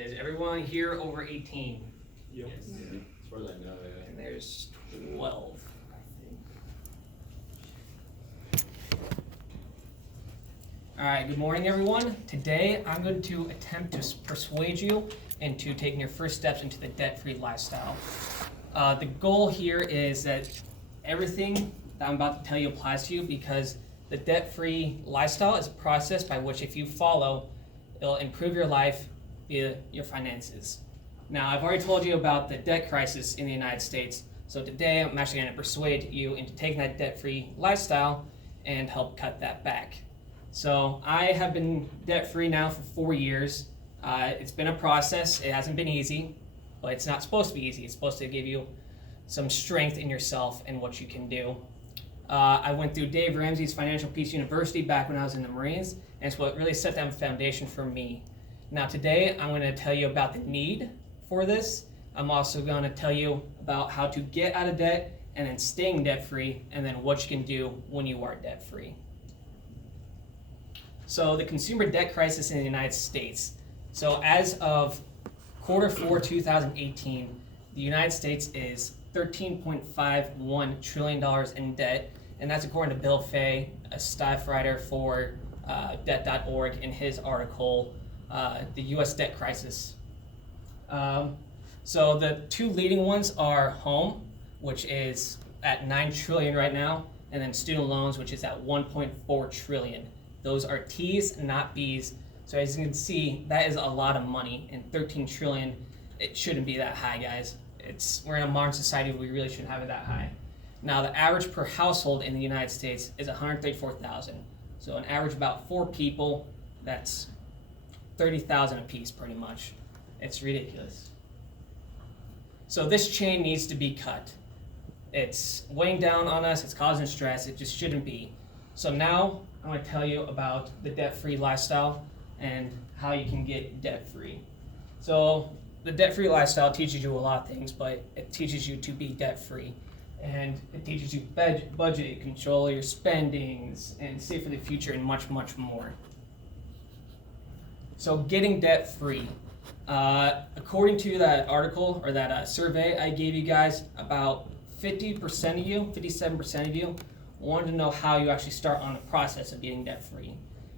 Is everyone here over 18? Yep. Yes. Yeah. As far as I know, yeah. And there's 12, I think. All right, good morning, everyone. Today, I'm going to attempt to persuade you into taking your first steps into the debt-free lifestyle. The goal here is that everything that I'm about to tell you applies to you because the debt-free lifestyle is a process by which if you follow, it'll improve your life via your finances. Now, I've already told you about the debt crisis in the United States, so today I'm actually going to persuade you into taking that debt-free lifestyle and help cut that back. So I have been debt-free now for 4 years. It's been a process. It hasn't been easy, but it's not supposed to be easy. It's supposed to give you some strength in yourself and what you can do. I went through Dave Ramsey's Financial Peace University back when I was in the Marines, and it's what really set down the foundation for me. Now today, I'm going to tell you about the need for this. I'm also going to tell you about how to get out of debt and then staying debt-free, and then what you can do when you are debt-free. So the consumer debt crisis in the United States. So as of Q4 2018, the United States is $13.51 trillion in debt, and that's according to Bill Fay, a staff writer for Debt.org, in his article, The U.S. Debt Crisis. So the two leading ones are home, which is at $9 trillion right now, and then student loans, which is at $1.4 trillion. Those are T's, not B's. So as you can see, that is a lot of money, and 13 trillion, it shouldn't be that high, guys. We're in a modern society where we really shouldn't have it that high. Now, the average per household in the United States is 134,000. So an average about 4 people, that's 30,000 apiece, pretty much. It's ridiculous. So this chain needs to be cut. It's weighing down on us, it's causing stress, it just shouldn't be. So now I'm going to tell you about the debt-free lifestyle and how you can get debt-free. So the debt-free lifestyle teaches you a lot of things, but it teaches you to be debt-free. And it teaches you budget, control your spendings, and save for the future, and much, much more. So getting debt-free. According to that article, or that survey I gave you guys, about 50% of you, 57% of you, wanted to know how you actually start on the process of getting debt-free.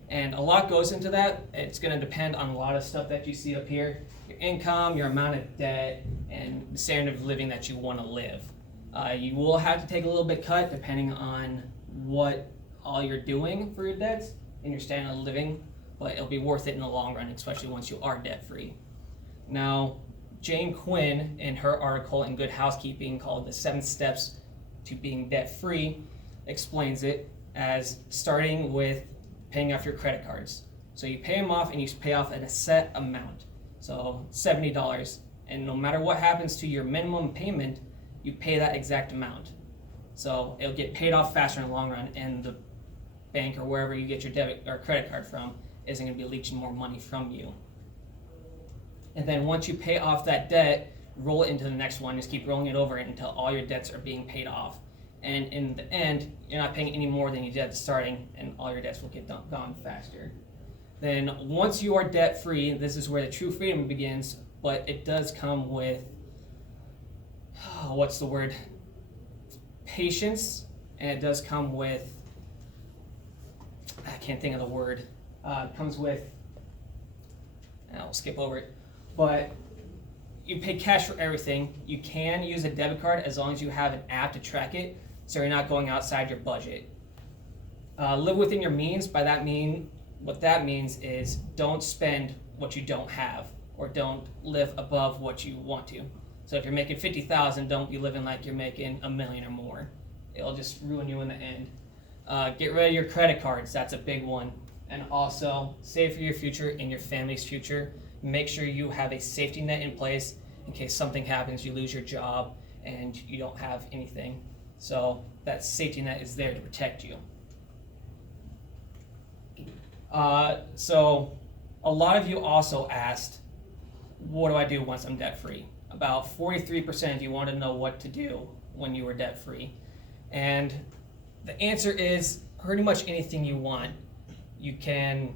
And a lot goes into that. It's going to depend on a lot of stuff that you see up here. Your income, your amount of debt, and the standard of living that you want to live. You will have to take a little bit cut depending on what all you're doing for your debts and your standard of living, but it'll be worth it in the long run, especially once you are debt-free. Now, Jane Quinn, in her article in Good Housekeeping called The 7 Steps to Being Debt-Free, explains it as starting with paying off your credit cards. So you pay them off and you pay off at a set amount. So $70. And no matter what happens to your minimum payment, you pay that exact amount. So it'll get paid off faster in the long run, and the bank or wherever you get your debit or credit card from isn't going to be leeching more money from you. And then once you pay off that debt, roll it into the next one. Just keep rolling it over until all your debts are being paid off. And in the end, you're not paying any more than you did at the starting, and all your debts will get gone faster. Then once you are debt-free, this is where the true freedom begins, but it does come with, what's the word? Patience, and it does come with, I can't think of the word. It comes with, and I'll skip over it, but you pay cash for everything. You can use a debit card as long as you have an app to track it, so you're not going outside your budget. Live within your means. What that means is don't spend what you don't have, or don't live above what you want to. So if you're making $50,000, don't be living like you're making $1 million or more. It'll just ruin you in the end. Get rid of your credit cards. That's a big one. And also save for your future and your family's future. Make sure you have a safety net in place in case something happens, you lose your job, and you don't have anything. So that safety net is there to protect you. So a lot of you also asked, what do I do once I'm debt-free? About 43% of you want to know what to do when you were debt-free. And the answer is pretty much anything you want. You can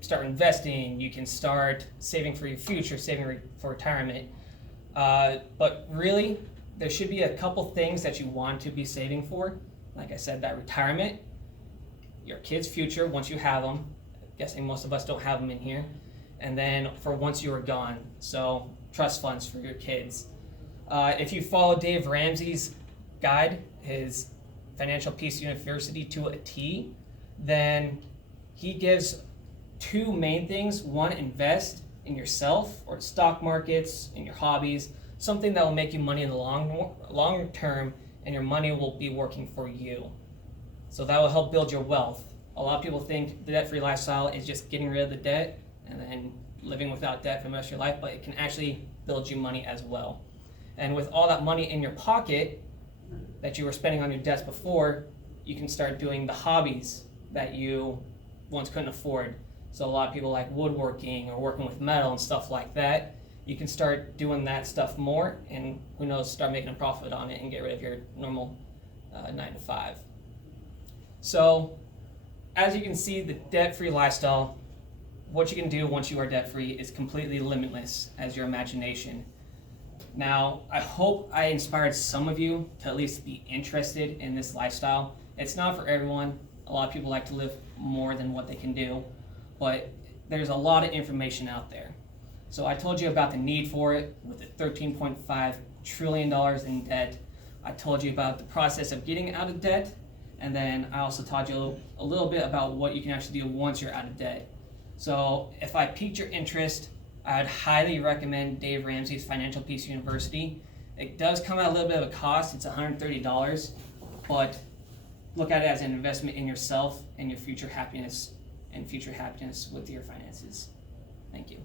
start investing, you can start saving for your future, saving for retirement. But really, there should be a couple things that you want to be saving for. Like I said, that retirement, your kids' future once you have them. I'm guessing most of us don't have them in here. And then for once you are gone. So trust funds for your kids. If you follow Dave Ramsey's guide, his Financial Peace University to a T, then he gives two main things. One, invest in yourself or stock markets, in your hobbies, something that will make you money in the long term, and your money will be working for you. So that will help build your wealth. A lot of people think the debt-free lifestyle is just getting rid of the debt and then living without debt for the rest of your life, but it can actually build you money as well. And with all that money in your pocket that you were spending on your debts before, you can start doing the hobbies that you once couldn't afford. So a lot of people like woodworking or working with metal and stuff like that. You can start doing that stuff more, and who knows, start making a profit on it and get rid of your normal 9 to 5. So as you can see, the debt-free lifestyle, what you can do once you are debt-free is completely limitless as your imagination. Now, I hope I inspired some of you to at least be interested in this lifestyle. It's not for everyone. A lot of people like to live more than what they can do, but there's a lot of information out there. So I told you about the need for it with the $13.5 trillion in debt. I told you about the process of getting out of debt, and then I also taught you a little bit about what you can actually do once you're out of debt. So if I piqued your interest, I would highly recommend Dave Ramsey's Financial Peace University. It does come at a little bit of a cost. It's $130, but look at it as an investment in yourself and your future happiness with your finances. Thank you.